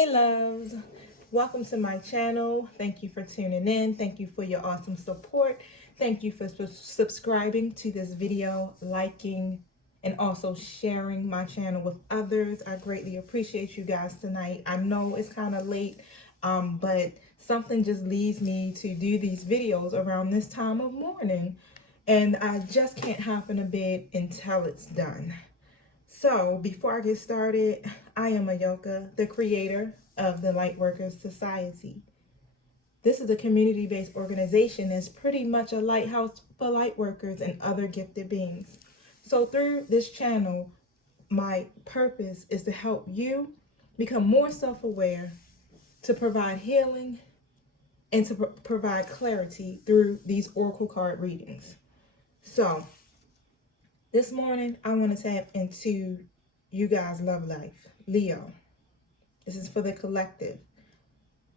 Hey loves, welcome to my channel. Thank you for tuning in. Thank you for your awesome support. Thank you for subscribing to this video, liking, and also sharing my channel with others. I greatly appreciate you guys tonight. I know it's kind of late, but something just leads me to do these videos around this time of morning, and I just can't hop in a bed until it's done. So before I get started, I am Ayoka, the creator of the Lightworkers Society. This is a community-based organization that's pretty much a lighthouse for lightworkers and other gifted beings. So through this channel, my purpose is to help you become more self-aware, to provide healing, and to provide clarity through these oracle card readings. So this morning, I want to tap into you guys' love life, Leo. This is for the collective.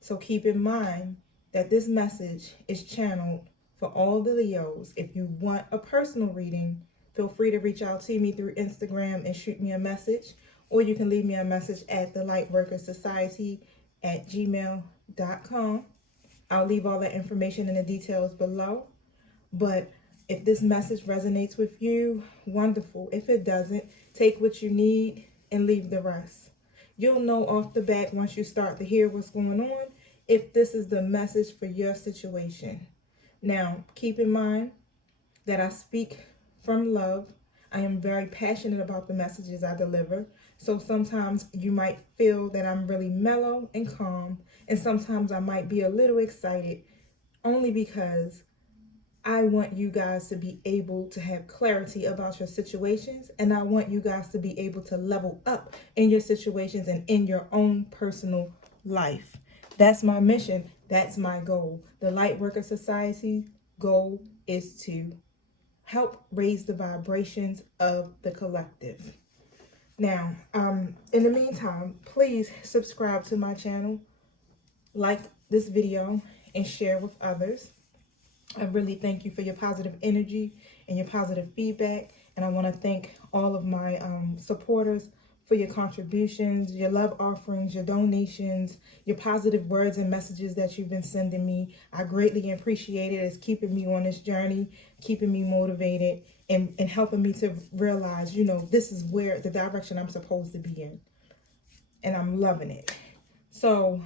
So keep in mind that this message is channeled for all the Leos. If you want a personal reading, feel free to reach out to me through Instagram and shoot me a message, or you can leave me a message at thelightworkersociety@gmail.com. I'll leave all that information and the details below. But if this message resonates with you, wonderful. If it doesn't, take what you need and leave the rest. You'll know off the bat once you start to hear what's going on if this is the message for your situation. Now, keep in mind that I speak from love. I am very passionate about the messages I deliver. So sometimes you might feel that I'm really mellow and calm, and sometimes I might be a little excited, only because I want you guys to be able to have clarity about your situations, and I want you guys to be able to level up in your situations and in your own personal life. That's my mission. That's my goal. The Lightworker Society goal is to help raise the vibrations of the collective. Now, in the meantime, please subscribe to my channel, like this video, and share with others. I really thank you for your positive energy and your positive feedback. And I want to thank all of my supporters for your contributions, your love offerings, your donations, your positive words and messages that you've been sending me. I greatly appreciate it. It's keeping me on this journey, keeping me motivated, and helping me to realize, this is where the direction I'm supposed to be in. And I'm loving it. So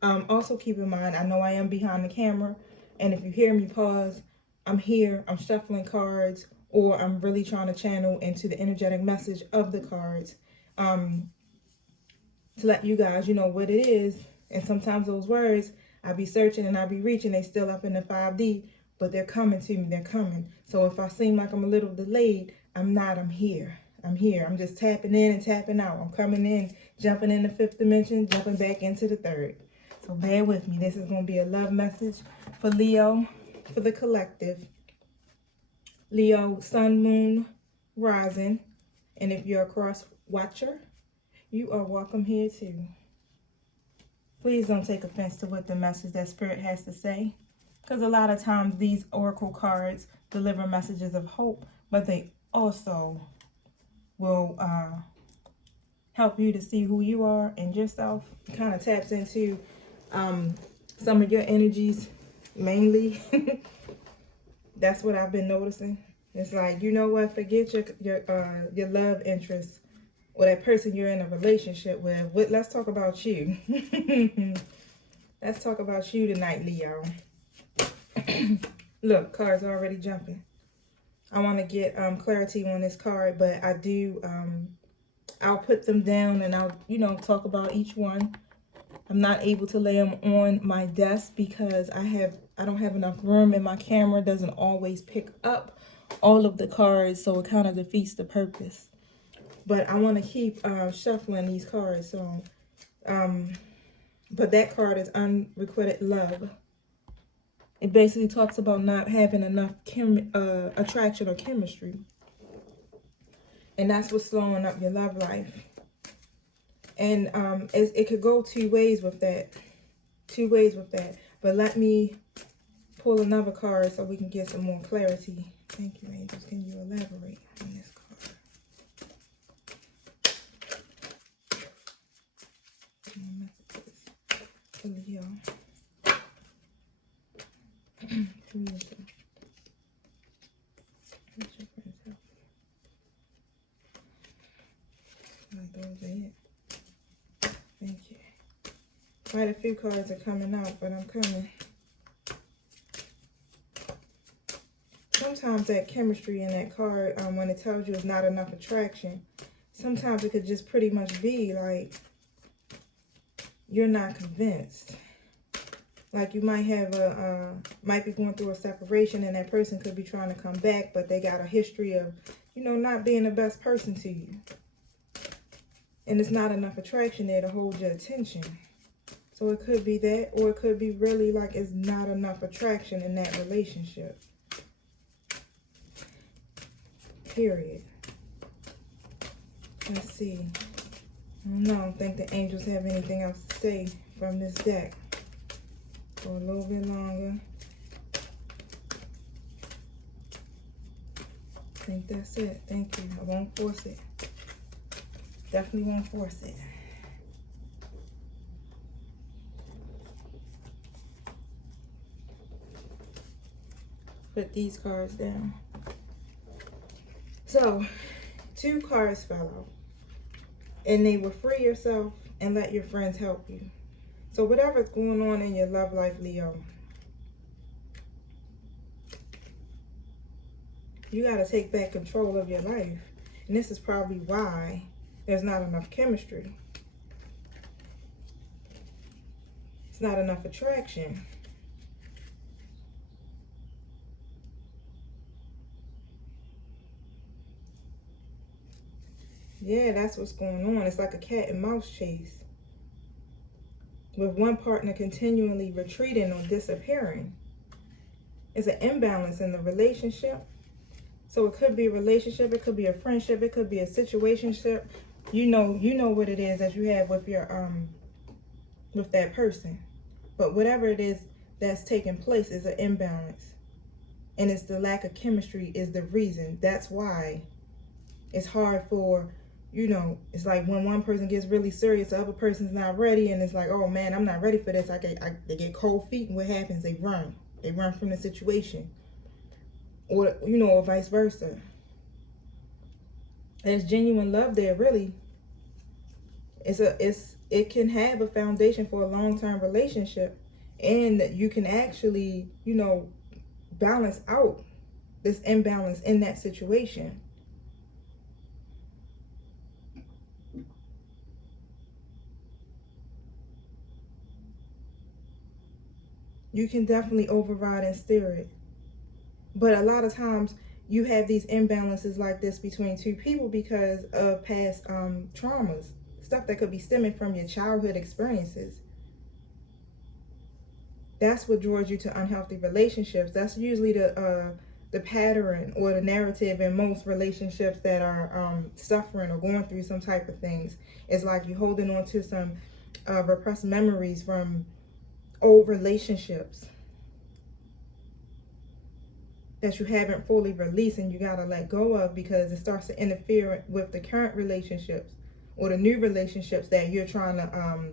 also keep in mind, I know I am behind the camera. And if you hear me pause, I'm here, I'm shuffling cards, or I'm really trying to channel into the energetic message of the cards to let you guys, what it is. And sometimes those words, I be searching and I be reaching, they still up in the 5D, but they're coming to me, they're coming. So if I seem like I'm a little delayed, I'm not, I'm here. I'm here. I'm just tapping in and tapping out. I'm coming in, jumping in the 5th dimension, jumping back into the 3rd. So bear with me. This is going to be a love message for Leo, for the collective. Leo, sun, moon, rising. And if you're a cross watcher, you are welcome here too. Please don't take offense to what the message that Spirit has to say, because a lot of times these oracle cards deliver messages of hope, but they also will help you to see who you are and yourself. It kind of taps into some of your energies mainly. That's what I've been noticing. It's like, you know what, forget your love interest or that person you're in a relationship with. Let's talk about you. Let's talk about you tonight, Leo. Look, cards are already jumping. I want to get clarity on this card, but I do I'll put them down and I'll talk about each one. I'm not able to lay them on my desk because I don't have enough room, and my camera doesn't always pick up all of the cards, so it kind of defeats the purpose. But I want to keep shuffling these cards. So, but that card is unrequited love. It basically talks about not having enough attraction or chemistry, and that's what's slowing up your love life. And it could go two ways with that. But let me pull another card so we can get some more clarity. Thank you, angels. Can you elaborate on this card? it. Thank you. Quite a few cards are coming out, but I'm coming. Sometimes that chemistry in that card, when it tells you it's not enough attraction, sometimes it could just pretty much be like you're not convinced. Like you might have might be going through a separation, and that person could be trying to come back, but they got a history of, you know, not being the best person to you. And it's not enough attraction there to hold your attention. So it could be that, or it could be really like it's not enough attraction in that relationship. Period. Let's see. I don't think the angels have anything else to say from this deck. For a little bit longer. I think that's it. Thank you. I won't force it. Definitely won't force it. Put these cards down. So, 2 cards fell out. And they were free yourself and let your friends help you. So whatever's going on in your love life, Leo, you got to take back control of your life. And this is probably why there's not enough chemistry. It's not enough attraction. Yeah, that's what's going on. It's like a cat and mouse chase. With one partner continually retreating or disappearing. It's an imbalance in the relationship. So it could be a relationship, it could be a friendship, it could be a situationship. You know what it is that you have with your with that person. But whatever it is that's taking place is an imbalance. And it's the lack of chemistry is the reason. That's why it's hard for, you know, it's like when one person gets really serious, the other person's not ready, and it's like, oh man, I'm not ready for this. They get cold feet, and what happens? They run from the situation, or you know, or vice versa. There's genuine love there, really. It can have a foundation for a long-term relationship, and you can actually, you know, balance out this imbalance in that situation. You can definitely override and steer it. But a lot of times you have these imbalances like this between 2 people because of past traumas. Stuff that could be stemming from your childhood experiences. That's what draws you to unhealthy relationships. That's usually the pattern or the narrative in most relationships that are suffering or going through some type of things. It's like you're holding on to some repressed memories from old relationships that you haven't fully released, and you got to let go of because it starts to interfere with the current relationships or the new relationships that you're trying to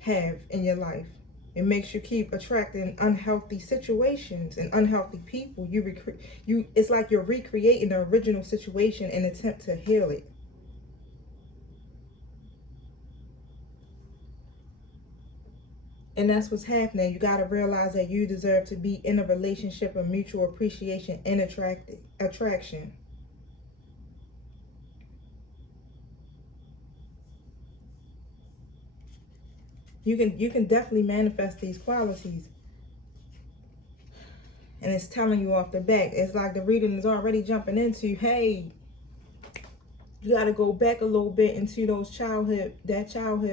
have in your life. It makes you keep attracting unhealthy situations and unhealthy people. It's like you're recreating the original situation in an attempt to heal it. And that's what's happening. You got to realize that you deserve to be in a relationship of mutual appreciation and attraction. You can definitely manifest these qualities. And it's telling you off the back. It's like the reading is already jumping into, hey, you got to go back a little bit into those childhood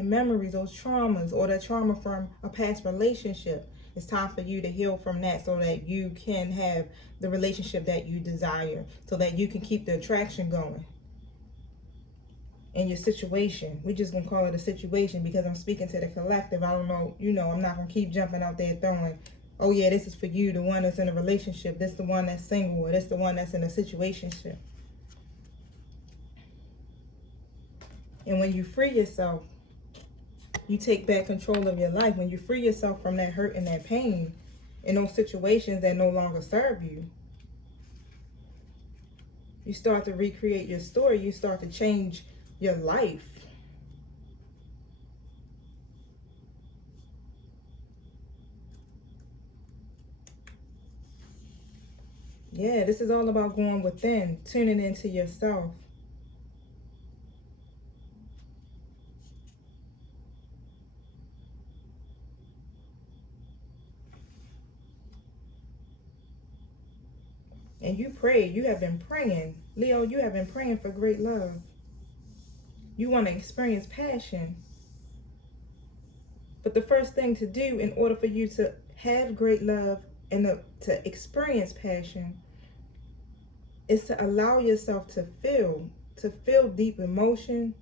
memories, those traumas, or that trauma from a past relationship. It's time for you to heal from that so that you can have the relationship that you desire, so that you can keep the attraction going in your situation. We're just going to call it a situation because I'm speaking to the collective. I don't know, I'm not going to keep jumping out there throwing, oh yeah, this is for you, the one that's in a relationship, this the one that's single, or this the one that's in a situationship. And when you free yourself, you take back control of your life. When you free yourself from that hurt and that pain in those situations that no longer serve you, you start to recreate your story. You start to change your life. Yeah, this is all about going within, tuning into yourself. And you pray, you have been praying. Leo, you have been praying for great love. You want to experience passion. But the first thing to do in order for you to have great love and to experience passion is to allow yourself to feel deep emotion,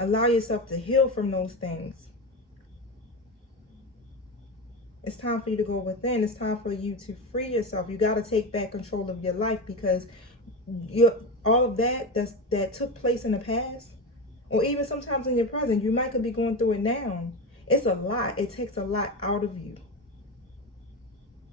allow yourself to heal from those things. It's time for you to go within. It's time for you to free yourself. You got to take back control of your life, because all of that took place in the past, or even sometimes in your present, you might could be going through it now. It's a lot. It takes a lot out of you.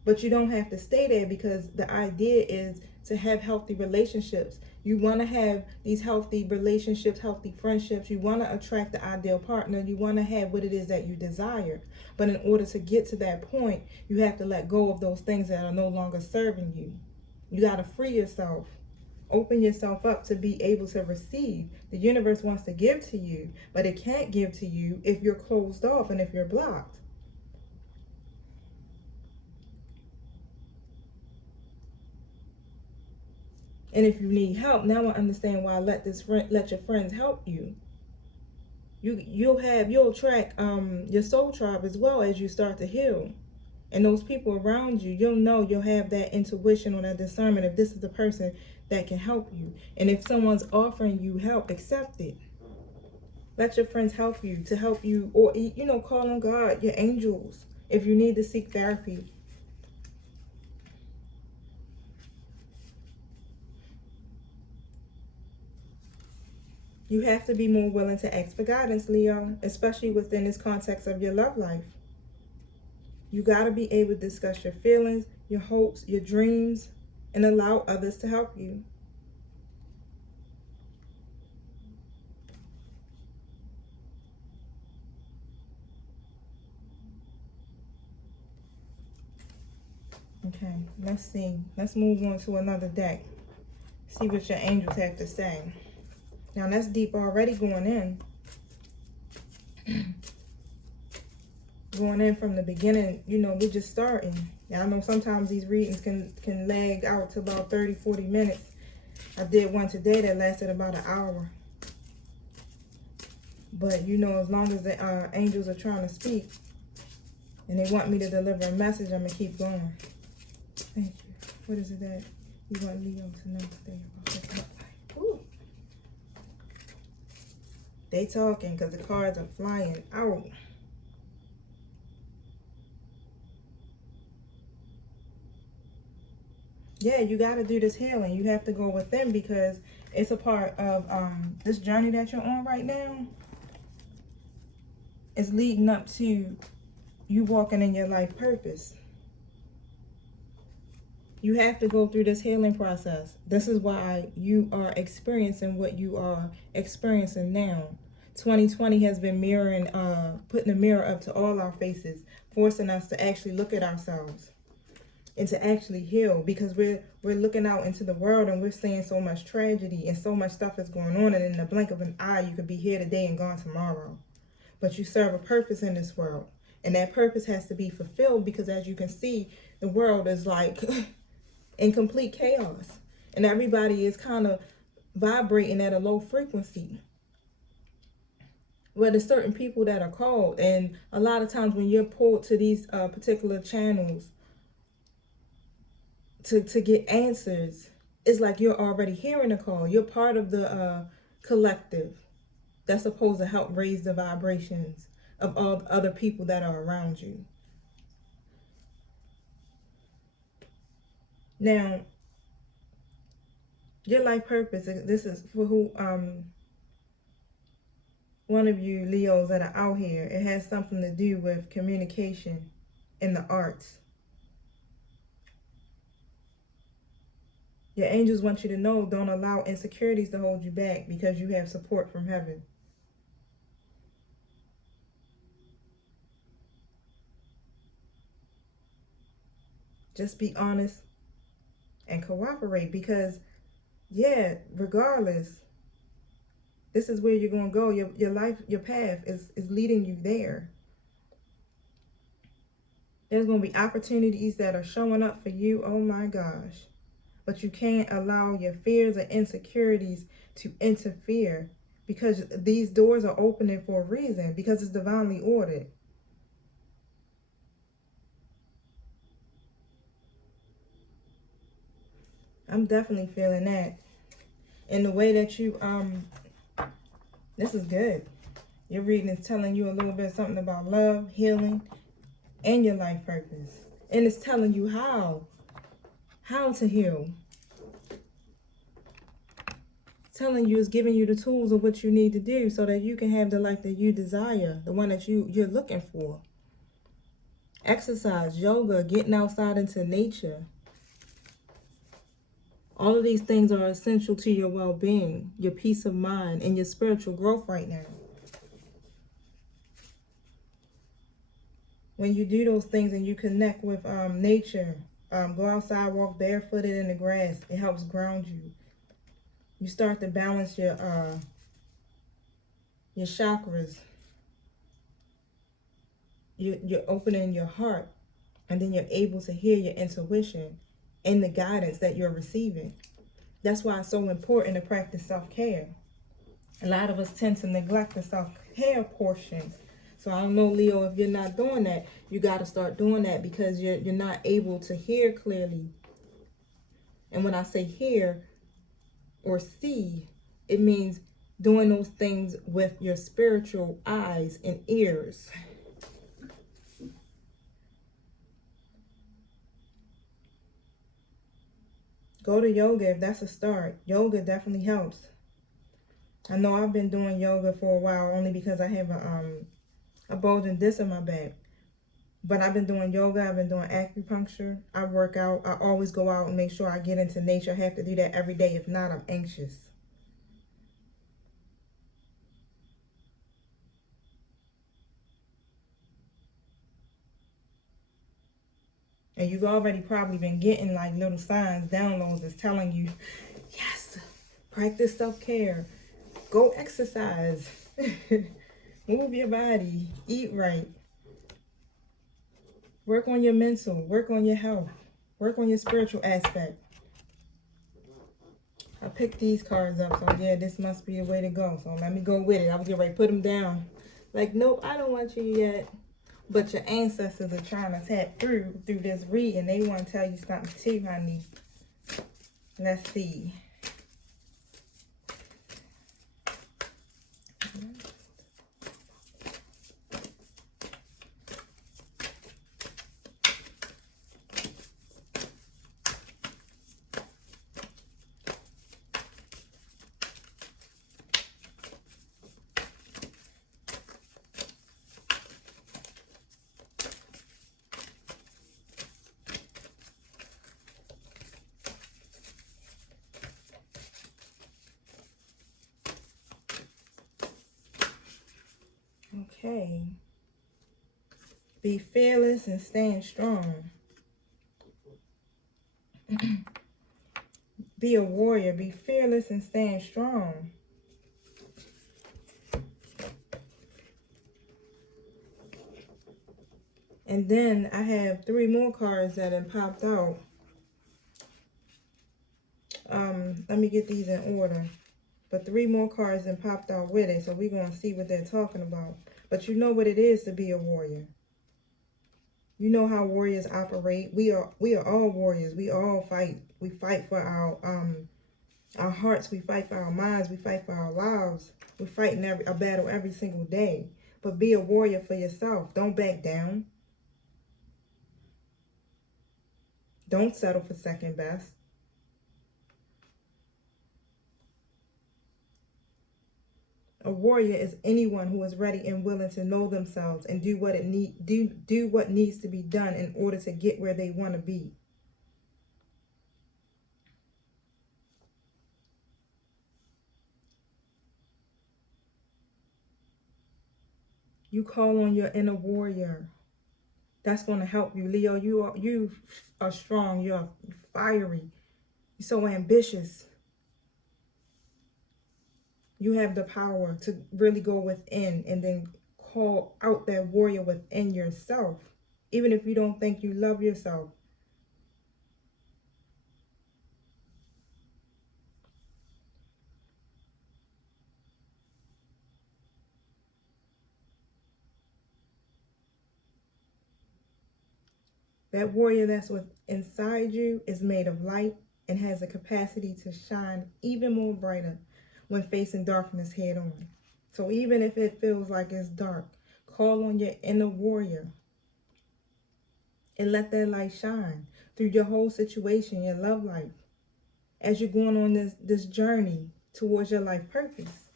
But you don't have to stay there, because the idea is to have healthy relationships. You want to have these healthy relationships, healthy friendships. You want to attract the ideal partner. You want to have what it is that you desire. But in order to get to that point, you have to let go of those things that are no longer serving you. You got to free yourself. Open yourself up to be able to receive. The universe wants to give to you, but it can't give to you if you're closed off and if you're blocked. And if you need help, now I understand why let your friends help you. You'll track your soul tribe as well as you start to heal. And those people around you, you'll have that intuition or that discernment if this is the person that can help you. And if someone's offering you help, accept it. Let your friends help you, or call on God, your angels, if you need to seek therapy. You have to be more willing to ask for guidance, Leo, especially within this context of your love life. You got to be able to discuss your feelings, your hopes, your dreams, and allow others to help you. Okay, let's see. Let's move on to another deck. See what your angels have to say. Now, that's deep already going in. Going in from the beginning, we're just starting. Now, I know sometimes these readings can lag out to about 30-40 minutes. I did one today that lasted about an hour. But, as long as the angels are trying to speak and they want me to deliver a message, I'm going to keep going. Thank you. What is it that you want Leo to know today about this love life? Ooh. They talking because the cards are flying out. Yeah, you got to do this healing. You have to go within, because it's a part of this journey that you're on right now. It's leading up to you walking in your life purpose. You have to go through this healing process. This is why you are experiencing what you are experiencing now. 2020 has been putting a mirror up to all our faces, forcing us to actually look at ourselves and to actually heal, because we're looking out into the world and we're seeing so much tragedy and so much stuff is going on, and in the blink of an eye you could be here today and gone tomorrow. But you serve a purpose in this world, and that purpose has to be fulfilled, because as you can see, the world is like in complete chaos, and everybody is kind of vibrating at a low frequency. Well, there's certain people that are called, and a lot of times when you're pulled to these particular channels to get answers, it's like you're already hearing a call. You're part of the collective that's supposed to help raise the vibrations of all the other people that are around you. Now, your life purpose, this is for who one of you Leos that are out here. It has something to do with communication in the arts. Your angels want you to know, don't allow insecurities to hold you back, because you have support from heaven. Just be honest and cooperate, because yeah, regardless, this is where you're going to go. Your life, your path is leading you there. There's going to be opportunities that are showing up for you. Oh my gosh. But you can't allow your fears and insecurities to interfere, because these doors are opening for a reason, because it's divinely ordered. I'm definitely feeling that. And the way that you, this is good. Your reading is telling you a little bit something about love, healing, and your life purpose. And it's telling you how to heal. It's telling you, it's giving you the tools of what you need to do so that you can have the life that you desire, the one that you're looking for. Exercise, yoga, getting outside into nature. All of these things are essential to your well-being, your peace of mind, and your spiritual growth right now. When you do those things and you connect with nature, go outside, walk barefooted in the grass. It helps ground you. You start to balance your chakras. You're opening your heart, and then you're able to hear your intuition and the guidance that you're receiving. That's why it's so important to practice self-care. A lot of us tend to neglect the self-care portion. So I don't know, Leo, if you're not doing that, you got to start doing that, because you're not able to hear clearly. And when I say hear or see, it means doing those things with your spiritual eyes and ears. Go to yoga if that's a start. Yoga definitely helps. I know I've been doing yoga for a while only because I have a bulging disc in my back. But I've been doing yoga, I've been doing acupuncture, I work out, I always go out and make sure I get into nature. I have to do that every day. If not, I'm anxious. And you've already probably been getting like little signs, downloads that's telling you, yes, practice self-care, go exercise, move your body, eat right, work on your mental, work on your health, work on your spiritual aspect. I picked these cards up, so yeah, this must be the way to go. So let me go with it. I was getting ready to put them down. Like, nope, I don't want you yet. But your ancestors are trying to tap through this reading. They want to tell you something too, honey. Let's see. Okay. Be fearless and stand strong. Be a warrior. Be fearless and stand strong. And then I have 3 more cards that have popped out. Let me get these in order. But 3 more cards and popped out with it. So we're going to see what they're talking about. But you know what it is to be a warrior. You know how warriors operate. We are all warriors. We all fight. We fight for our hearts. We fight for our minds. We fight for our lives. We fight in a battle every single day. But be a warrior for yourself. Don't back down. Don't settle for second best. A warrior is anyone who is ready and willing to know themselves and do what needs to be done in order to get where they want to be. You call on your inner warrior. That's going to help you, Leo. You are strong. You're fiery. You're so ambitious. You have the power to really go within and then call out that warrior within yourself. Even if you don't think you love yourself. That warrior that's inside you is made of light and has the capacity to shine even more brighter when facing darkness head on. So even if it feels like it's dark, call on your inner warrior and let that light shine through your whole situation, your love life, as you're going on this journey towards your life purpose.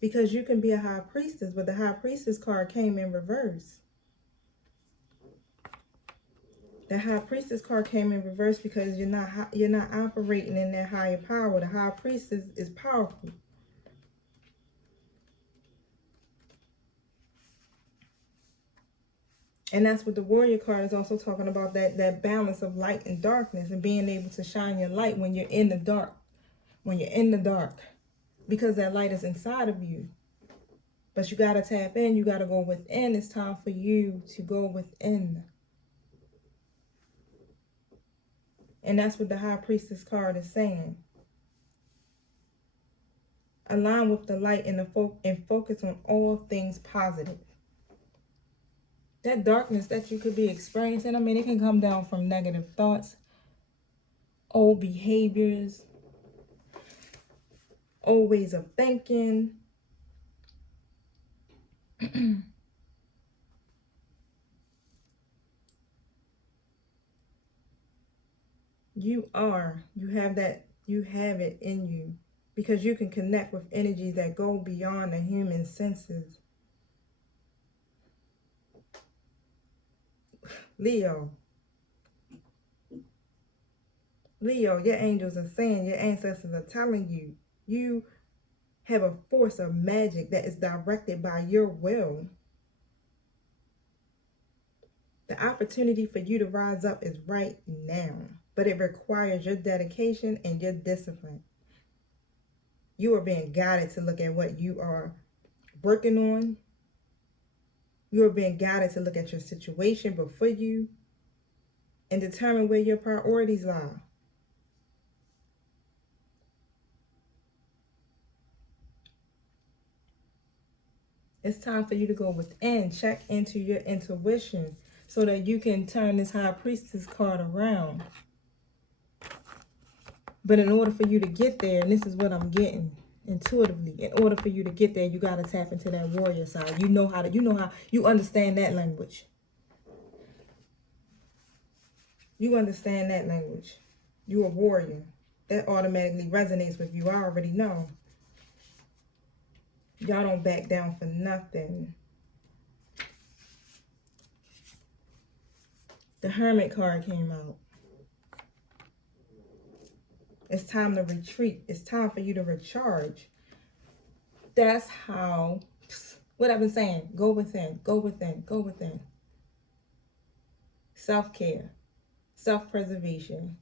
Because you can be a high priestess, but the high priestess card came in reverse. The high priestess card came in reverse because you're not operating in that higher power. The high priestess is powerful. And that's what the warrior card is also talking about, that balance of light and darkness and being able to shine your light when you're in the dark. When you're in the dark. Because that light is inside of you. But you got to tap in. You got to go within. It's time for you to go within. And that's what the high priestess card is saying. Align with the light and focus on all things positive. That darkness that you could be experiencing, I mean, it can come down from negative thoughts, old behaviors, old ways of thinking. You have it in you because you can connect with energies that go beyond the human senses. Leo, your angels are saying, your ancestors are telling you, you have a force of magic that is directed by your will. The opportunity for you to rise up is right now, but it requires your dedication and your discipline. You are being guided to look at what you are working on. You are being guided to look at your situation before you and determine where your priorities lie. It's time for you to go within, check into your intuition so that you can turn this high priestess card around. But in order for you to get there, and this is what I'm getting intuitively, in order for you to get there, you got to tap into that warrior side. You understand that language. You understand that language. You're a warrior. That automatically resonates with you. I already know. Y'all don't back down for nothing. The Hermit card came out. It's time to retreat. It's time for you to recharge. That's how, what I've been saying, go within, go within, go within. Self-care, self-preservation.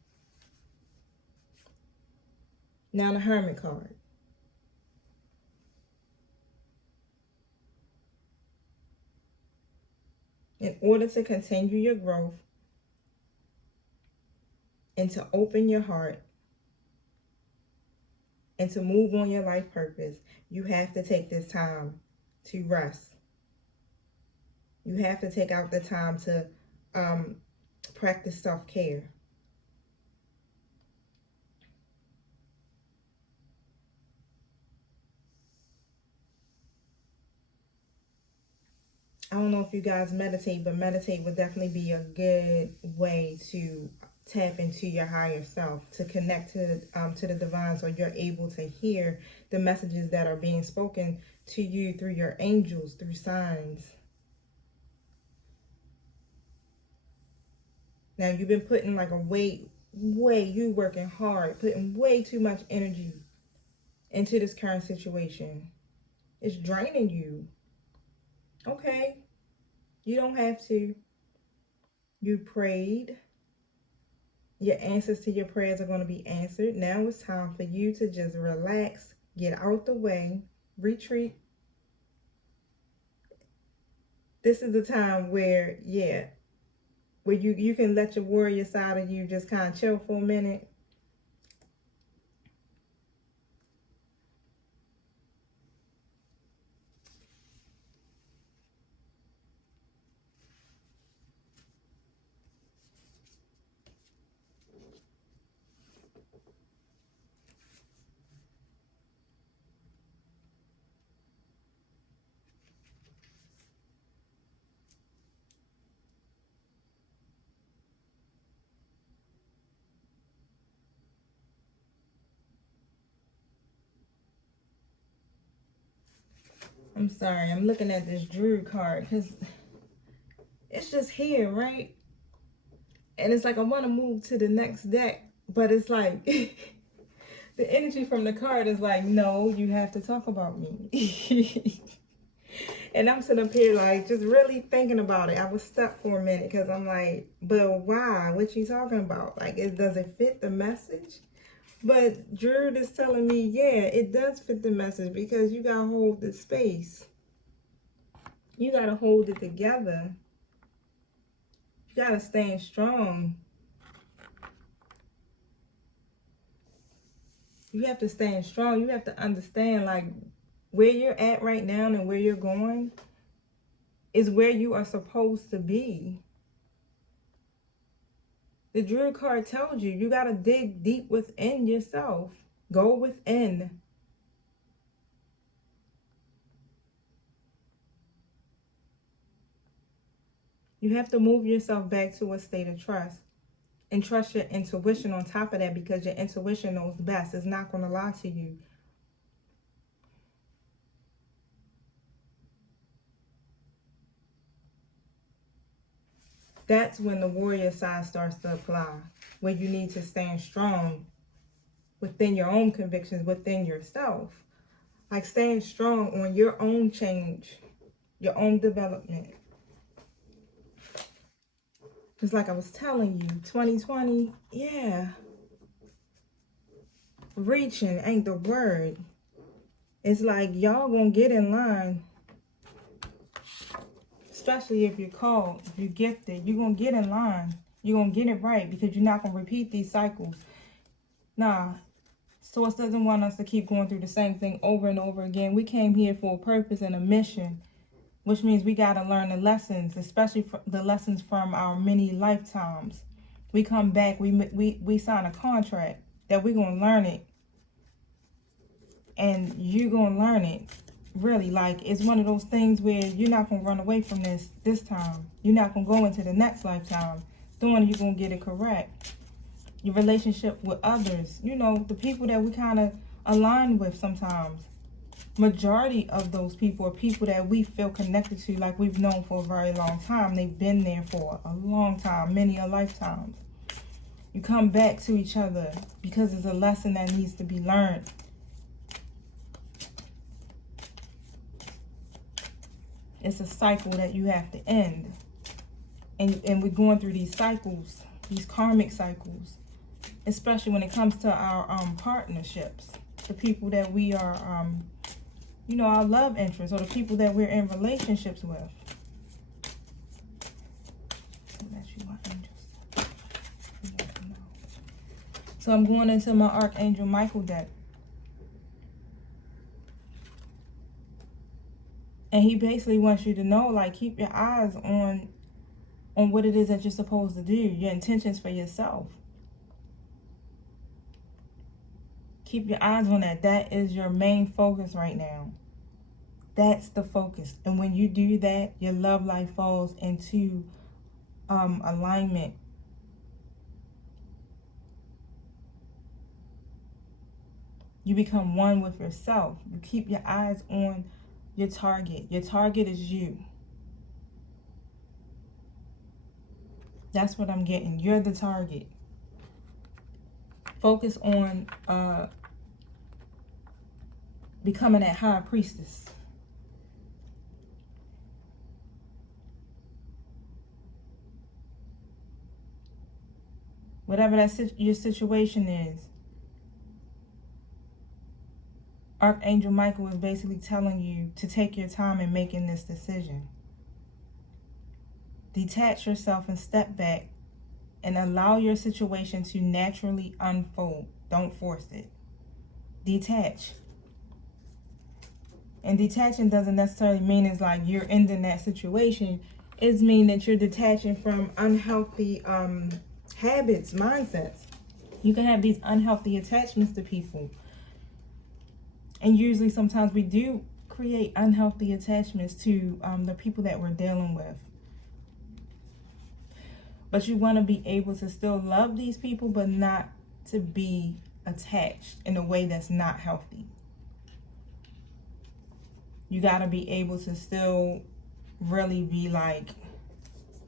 Now the Hermit card. In order to continue your growth and to open your heart and to move on your life purpose, you have to take this time to rest. You have to take out the time to practice self-care. I don't know if you guys meditate, but meditate would definitely be a good way to tap into your higher self, to connect to the divine, so you're able to hear the messages that are being spoken to you through your angels, through signs. Now you've been putting like you working hard, putting way too much energy into this current situation. It's draining you. Okay, you don't have to. You prayed. Your answers to your prayers are going to be answered. Now it's time for you to just relax, get out the way, retreat. This is the time where, yeah, where you can let your warrior side of you just kind of chill for a minute. I'm sorry, I'm looking at this Drew card because it's just here, right? And it's like I want to move to the next deck, but it's like the energy from the card is like, no, you have to talk about me. And I'm sitting up here like just really thinking about it. I was stuck for a minute because I'm like, but why? What you talking about? Like, does it fit the message? But Drew is telling me, yeah, it does fit the message because you gotta hold the space. You gotta hold it together. You gotta stand strong. You have to stand strong. You have to understand like where you're at right now and where you're going is where you are supposed to be. The Drew card tells you, you got to dig deep within yourself. Go within. You have to move yourself back to a state of trust. And trust your intuition on top of that because your intuition knows best. It's not going to lie to you. That's when the warrior side starts to apply. Where you need to stand strong within your own convictions, within yourself. Like staying strong on your own change, your own development. It's like I was telling you, 2020, yeah. Reaching ain't the word. It's like y'all gonna get in line. Especially if you're called, if you're gifted, you're gonna get in line. You're gonna get it right because you're not gonna repeat these cycles. Nah, Source doesn't want us to keep going through the same thing over and over again. We came here for a purpose and a mission, which means we gotta learn the lessons, especially the lessons from our many lifetimes. We come back, we sign a contract that we're gonna learn it, and you're gonna learn it. Really, like it's one of those things where you're not gonna run away from this time. You're not gonna go into the next lifetime doing it. You're gonna get it correct. Your relationship with others, you know, the people that we kind of align with sometimes. Majority of those people are people that we feel connected to, like we've known for a very long time. They've been there for a long time, many a lifetimes. You come back to each other because it's a lesson that needs to be learned. It's a cycle that you have to end. And we're going through these cycles, these karmic cycles, especially when it comes to our partnerships, the people that we are, you know, our love interests, or the people that we're in relationships with. So I'm going into my Archangel Michael deck. And he basically wants you to know, like, keep your eyes on what it is that you're supposed to do, your intentions for yourself. Keep your eyes on that. That is your main focus right now. That's the focus. And when you do that, your love life falls into alignment. You become one with yourself. You keep your eyes on your target. Your target is you. That's what I'm getting. You're the target. Focus on becoming that high priestess. Whatever your situation is, Archangel Michael is basically telling you to take your time in making this decision. Detach yourself and step back and allow your situation to naturally unfold. Don't force it. Detach. And detaching doesn't necessarily mean it's like you're ending that situation. It means that you're detaching from unhealthy habits, mindsets. You can have these unhealthy attachments to people. And usually sometimes we do create unhealthy attachments to the people that we're dealing with. But you want to be able to still love these people, but not to be attached in a way that's not healthy. You got to be able to still really be like,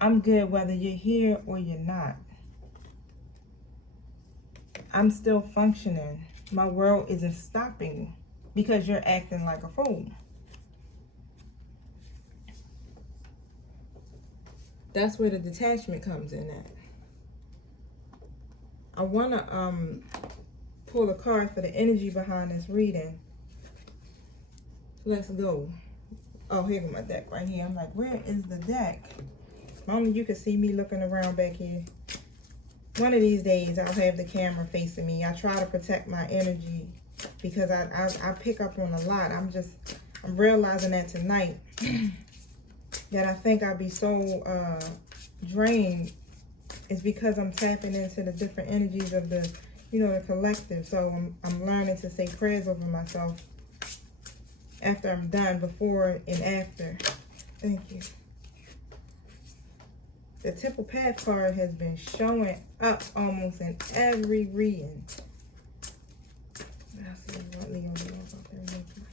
I'm good whether you're here or you're not. I'm still functioning. My world isn't stopping because you're acting like a fool. That's where the detachment comes in at. I want to pull a card for the energy behind this reading. Let's go. Oh, here's my deck right here. I'm like, where is the deck? Mama, you can see me looking around back here. One of these days, I'll have the camera facing me. I try to protect my energy because I pick up on a lot. I'm realizing that tonight that I think I'll be so drained. It's because I'm tapping into the different energies of the, the collective. So I'm learning to say prayers over myself after I'm done, before and after. Thank you. The Temple Path card has been showing up almost in every reading. Let's see what Leo knows about their new plan.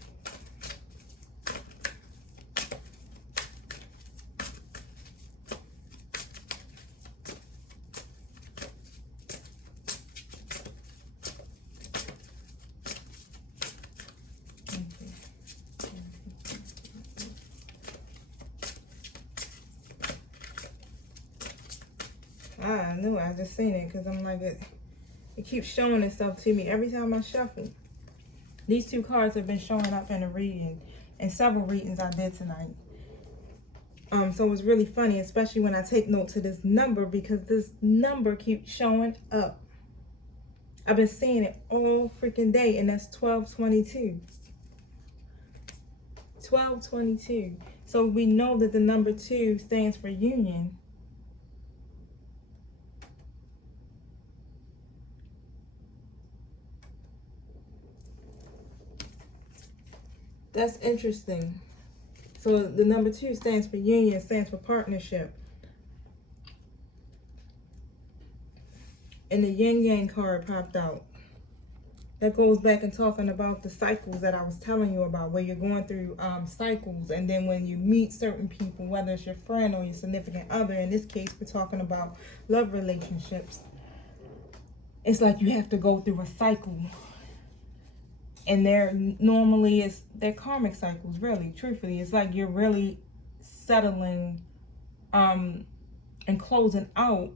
I knew I just seen it because I'm like, it keeps showing itself to me every time I shuffle. These two cards have been showing up in a reading, and several readings I did tonight. So it was really funny, especially when I take note to this number, because this number keeps showing up. I've been seeing it all freaking day, and that's 1222. 1222. So we know that the number 2 stands for union. That's interesting. So the number 2 stands for union, stands for partnership. And the yin yang card popped out. That goes back and talking about the cycles that I was telling you about, where you're going through cycles, and then when you meet certain people, whether it's your friend or your significant other, in this case we're talking about love relationships, it's like you have to go through a cycle. And they're karmic cycles, really, truthfully. It's like you're really settling and closing out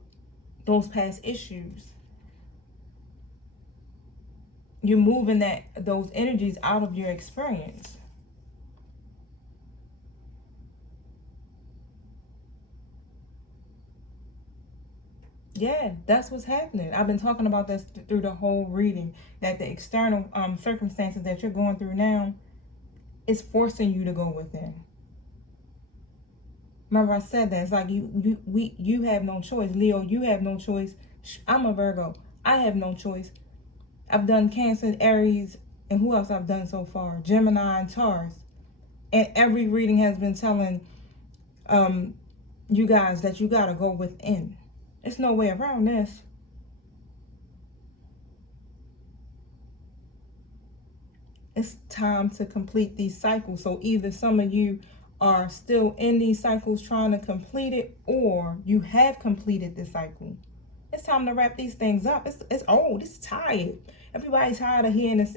those past issues. You're moving those energies out of your experience. Yeah, that's what's happening. I've been talking about this through the whole reading, that the external circumstances that you're going through now is forcing you to go within. Remember I said that. It's like you have no choice. Leo, you have no choice. I'm a Virgo. I have no choice. I've done Cancer, Aries, and who else I've done so far? Gemini and Taurus. And every reading has been telling you guys that you got to go within. There's no way around this. It's time to complete these cycles. So either some of you are still in these cycles trying to complete it, or you have completed the cycle. It's time to wrap these things up. It's old. It's tired. Everybody's tired of hearing this,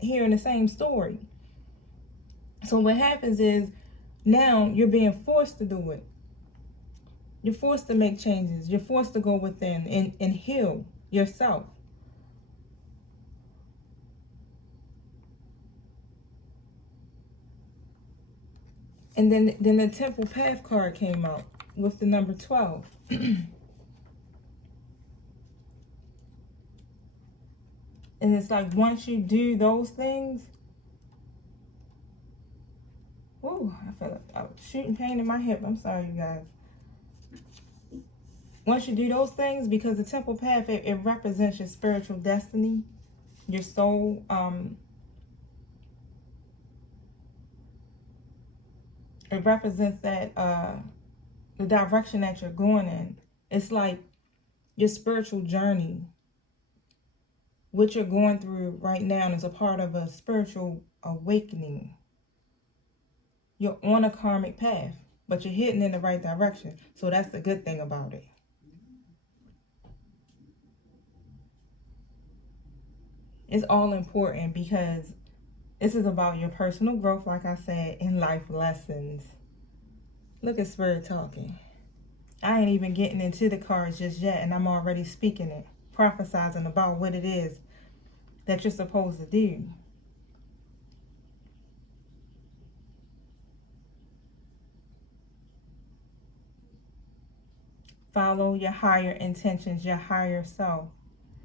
hearing the same story. So what happens is now you're being forced to do it. You're forced to make changes. You're forced to go within and heal yourself. And then the Temple Path card came out with the number 12. And it's like once you do those things, ooh, I felt like I was shooting pain in my hip. I'm sorry, you guys. Once you do those things, because the Temple Path, it represents your spiritual destiny, your soul. It represents that the direction that you're going in. It's like your spiritual journey. What you're going through right now is a part of a spiritual awakening. You're on a karmic path, but you're heading in the right direction. So that's the good thing about it. It's all important because this is about your personal growth, like I said, and life lessons. Look at Spirit talking. I ain't even getting into the cards just yet, and I'm already speaking it, prophesizing about what it is that you're supposed to do. Follow your higher intentions, your higher self,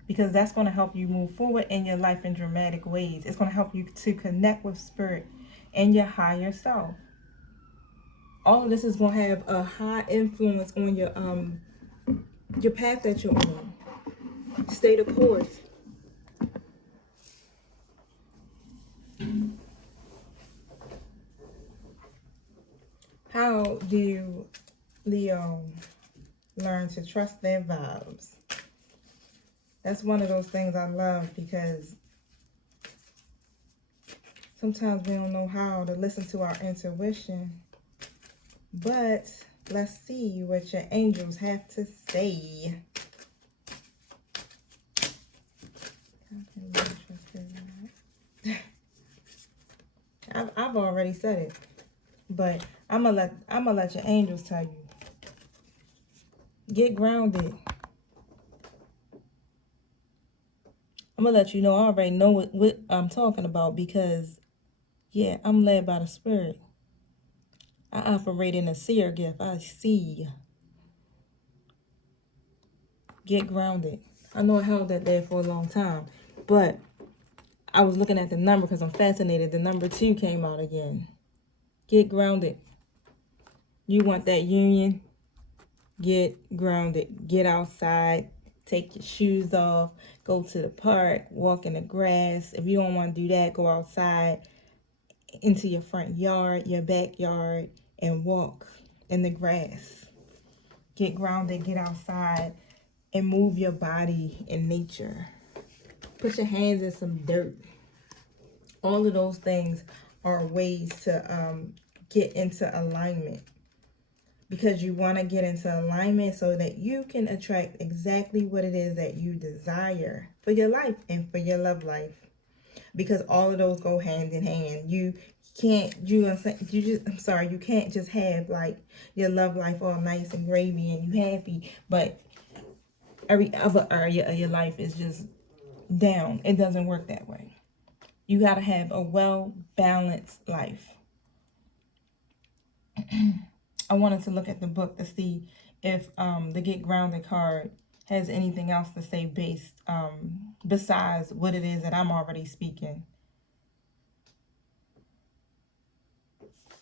because that's going to help you move forward in your life in dramatic ways. It's going to help you to connect with Spirit and your higher self. All of this is going to have a high influence on your path that you're on. Stay the course. How do Leo learn to trust their vibes? That's one of those things I love, because sometimes we don't know how to listen to our intuition. But let's see what your angels have to say. I've already said it, but I'm gonna let your angels tell you. Get grounded. I'm gonna let you know I already know what I'm talking about, because yeah, I'm led by the Spirit. I operate in a seer gift. I see. Get grounded. I know I held that there for a long time, but I was looking at the number because I'm fascinated. The number 2 came out again. Get grounded. You want that union? Get grounded. Get outside. Take your shoes off. Go to the park. Walk in the grass. If you don't want to do that, go outside into your front yard, your backyard, and walk in the grass. Get grounded. Get outside and move your body in nature. Put your hands in some dirt. All of those things are ways to get into alignment, because you want to get into alignment so that you can attract exactly what it is that you desire for your life and for your love life, because all of those go hand in hand. You can't just have like your love life all nice and gravy and you happy, but every other area of your life is just down. It doesn't work that way. You got to have a well-balanced life. I wanted to look at the book to see if the Get Grounded card has anything else to say based besides what it is that I'm already speaking.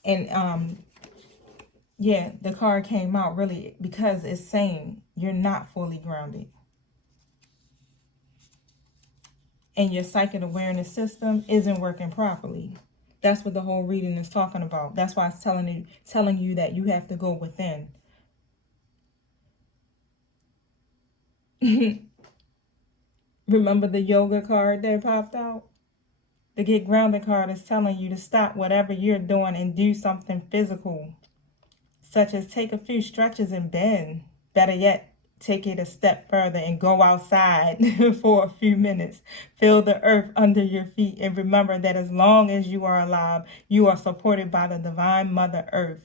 And yeah, the card came out really because it's saying you're not fully grounded. And your psychic awareness system isn't working properly. That's what the whole reading is talking about. That's why it's telling you that you have to go within. Remember the yoga card that popped out? The Get Grounded card is telling you to stop whatever you're doing and do something physical, such as take a few stretches and bend. Better yet, take it a step further and go outside for a few minutes. Feel the earth under your feet, and remember that as long as you are alive, you are supported by the divine Mother Earth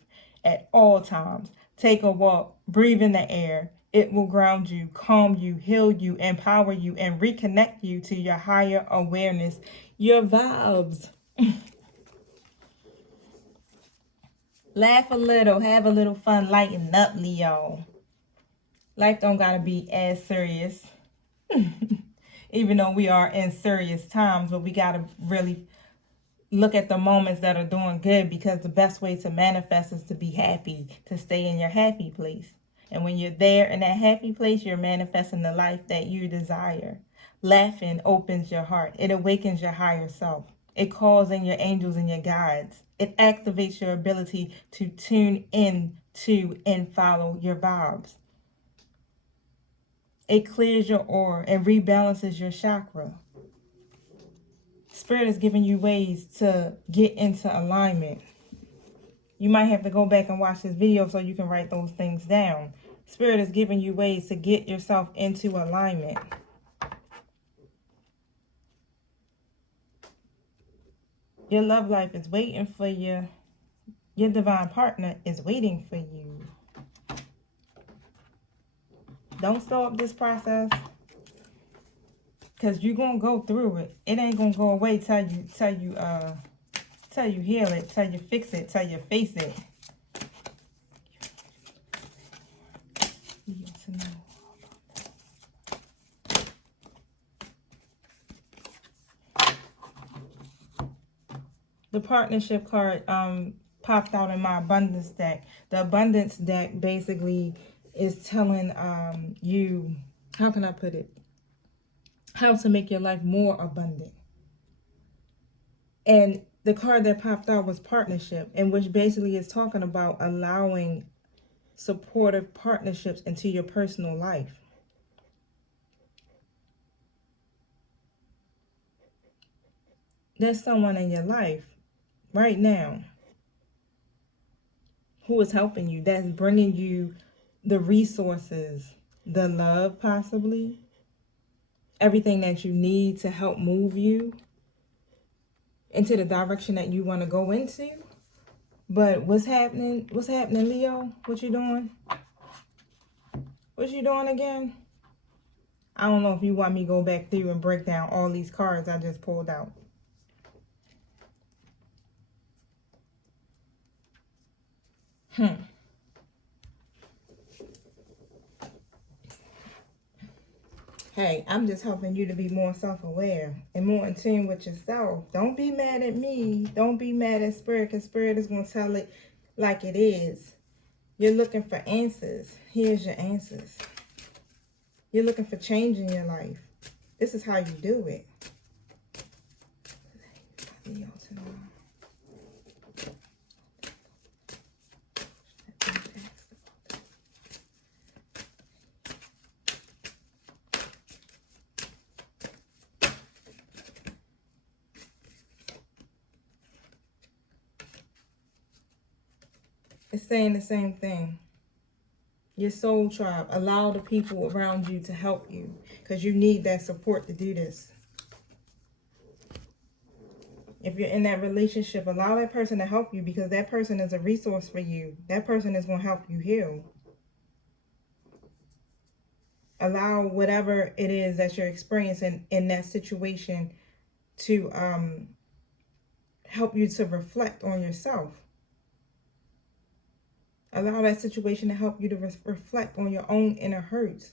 at all times. Take a walk, breathe in the air. It will ground you, calm you, heal you, empower you, and reconnect you to your higher awareness, your vibes. Laugh a little, have a little fun, lighten up, Leo. Life don't gotta be as serious. Even though we are in serious times, but we gotta really look at the moments that are doing good, because the best way to manifest is to be happy, to stay in your happy place. And when you're there in that happy place, you're manifesting the life that you desire. Laughing opens your heart. It awakens your higher self. It calls in your angels and your guides. It activates your ability to tune in to and follow your vibes. It clears your aura and rebalances your chakra. Spirit is giving you ways to get into alignment. You might have to go back and watch this video so you can write those things down. Spirit is giving you ways to get yourself into alignment. Your love life is waiting for you. Your divine partner is waiting for you. Don't slow up this process, because you're going to go through it. It ain't going to go away till you heal it, till you fix it, till you face it. The partnership card popped out in my abundance deck. The abundance deck basically is telling you, how can I put it? How to make your life more abundant. And the card that popped out was partnership, and which basically is talking about allowing supportive partnerships into your personal life. There's someone in your life right now who is helping you, that's bringing you the resources, the love, possibly everything that you need to help move you into the direction that you want to go into. But what's happening, Leo? What you doing? What you doing again? I don't know if you want me to go back through and break down all these cards I just pulled out. Hey, I'm just helping you to be more self-aware and more in tune with yourself. Don't be mad at me. Don't be mad at Spirit, because Spirit is going to tell it like it is. You're looking for answers. Here's your answers. You're looking for change in your life. This is how you do it. It's saying the same thing. Your soul tribe. Allow the people around you to help you, because you need that support to do this. If you're in that relationship, allow that person to help you, because that person is a resource for you. That person is going to help you heal. Allow whatever it is that you're experiencing in that situation to help you to reflect on yourself. Allow that situation to help you to reflect on your own inner hurts.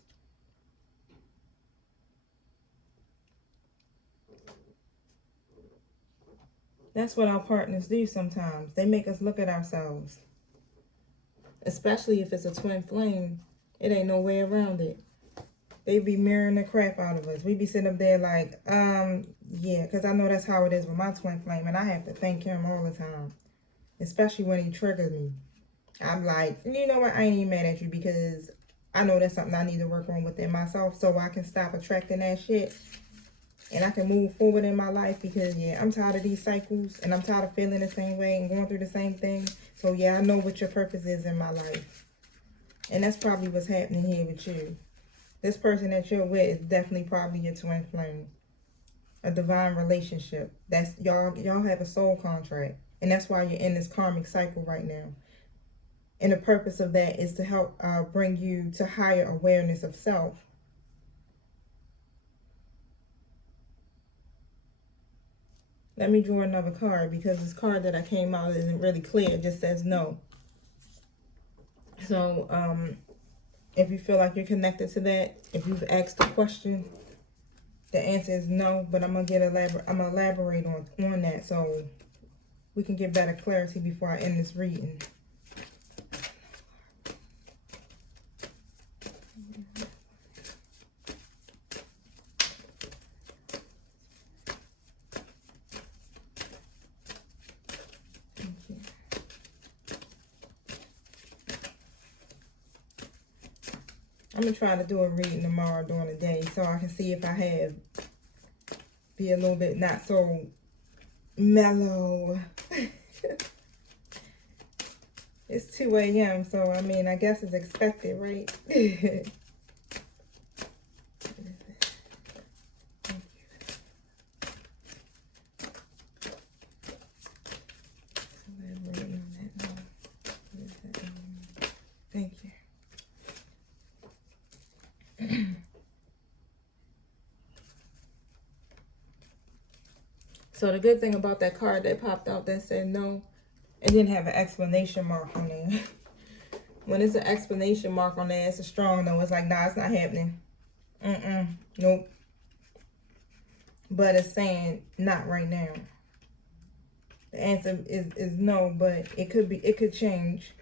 That's what our partners do sometimes. They make us look at ourselves. Especially if it's a twin flame. It ain't no way around it. They be mirroring the crap out of us. We be sitting up there like, yeah, because I know that's how it is with my twin flame. And I have to thank him all the time. Especially when he triggers me. I'm like, you know what, I ain't even mad at you, because I know that's something I need to work on within myself, so I can stop attracting that shit and I can move forward in my life. Because yeah, I'm tired of these cycles, and I'm tired of feeling the same way and going through the same thing. So yeah, I know what your purpose is in my life, and that's probably what's happening here with you. This person that you're with is definitely probably your twin flame, a divine relationship. That's y'all have a soul contract, and that's why you're in this karmic cycle right now. And the purpose of that is to help bring you to higher awareness of self. Let me draw another card, because this card that I came out isn't really clear. It just says no. So if you feel like you're connected to that, if you've asked a question, the answer is no. But I'm gonna elaborate on that so we can get better clarity before I end this reading. I'm going to try to do a reading tomorrow during the day so I can see if I be a little bit not so mellow. It's 2 a.m. so I mean, I guess it's expected, right? Thank you. So the good thing about that card that popped out that said no, it didn't have an exclamation mark on there. When it's an exclamation mark on there, it's a strong no. It's like, nah, it's not happening. Nope. But it's saying not right now. The answer is no, but it could change.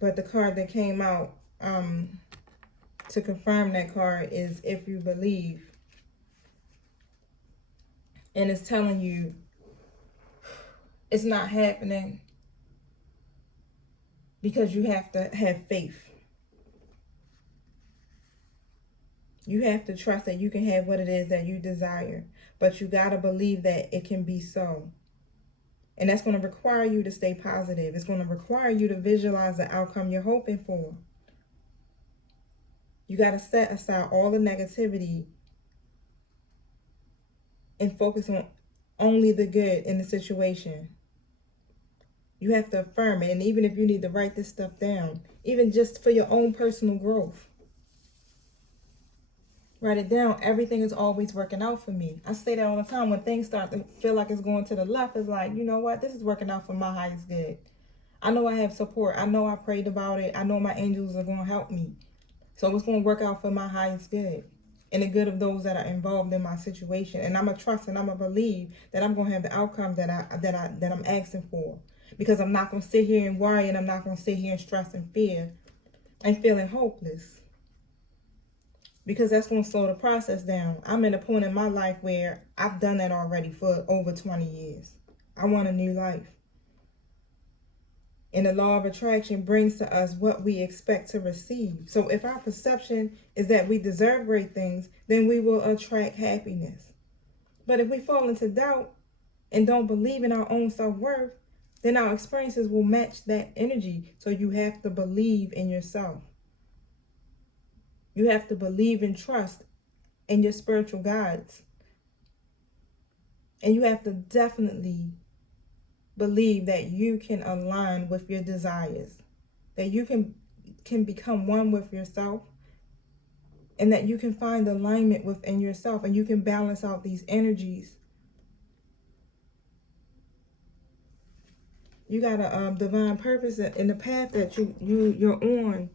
But the card that came out to confirm that card is if you believe. And it's telling you it's not happening because you have to have faith. You have to trust that you can have what it is that you desire. But you got to believe that it can be so. And that's going to require you to stay positive. It's going to require you to visualize the outcome you're hoping for. You got to set aside all the negativity and focus on only the good in the situation. You have to affirm it. And even if you need to write this stuff down, even just for your own personal growth, write it down. Everything is always working out for me. I say that all the time. When things start to feel like it's going to the left, it's like, you know what? This is working out for my highest good. I know I have support. I know I prayed about it. I know my angels are going to help me. So it's going to work out for my highest good and the good of those that are involved in my situation. And I'm going to trust and I'm going to believe that I'm going to have the outcome that I'm asking for. Because I'm not going to sit here and worry, and I'm not going to sit here and stress and fear and feeling hopeless. Because that's going to slow the process down. I'm at a point in my life where I've done that already for over 20 years. I want a new life. And the law of attraction brings to us what we expect to receive. So if our perception is that we deserve great things, then we will attract happiness. But if we fall into doubt and don't believe in our own self-worth, then our experiences will match that energy. So you have to believe in yourself. You have to believe and trust in your spiritual guides. And you have to definitely believe that you can align with your desires, that you can become one with yourself, and that you can find alignment within yourself, and you can balance out these energies. You got a divine purpose in the path that you're on.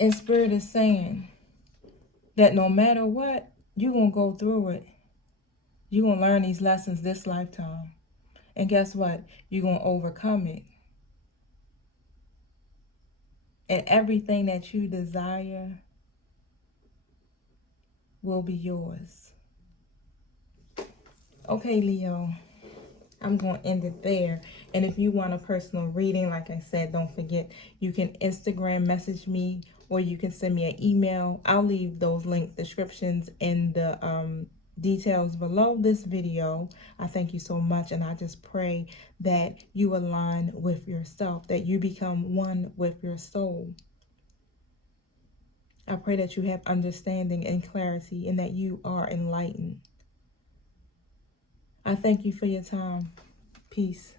And Spirit is saying that no matter what, you're going to go through it. You're going to learn these lessons this lifetime. And guess what? You're going to overcome it. And everything that you desire will be yours. Okay, Leo. I'm going to end it there. And if you want a personal reading, like I said, don't forget, you can Instagram message me, or you can send me an email. I'll leave those link descriptions in the details below this video. I thank you so much, and I just pray that you align with yourself, that you become one with your soul. I pray that you have understanding and clarity, and that you are enlightened. I thank you for your time. Peace.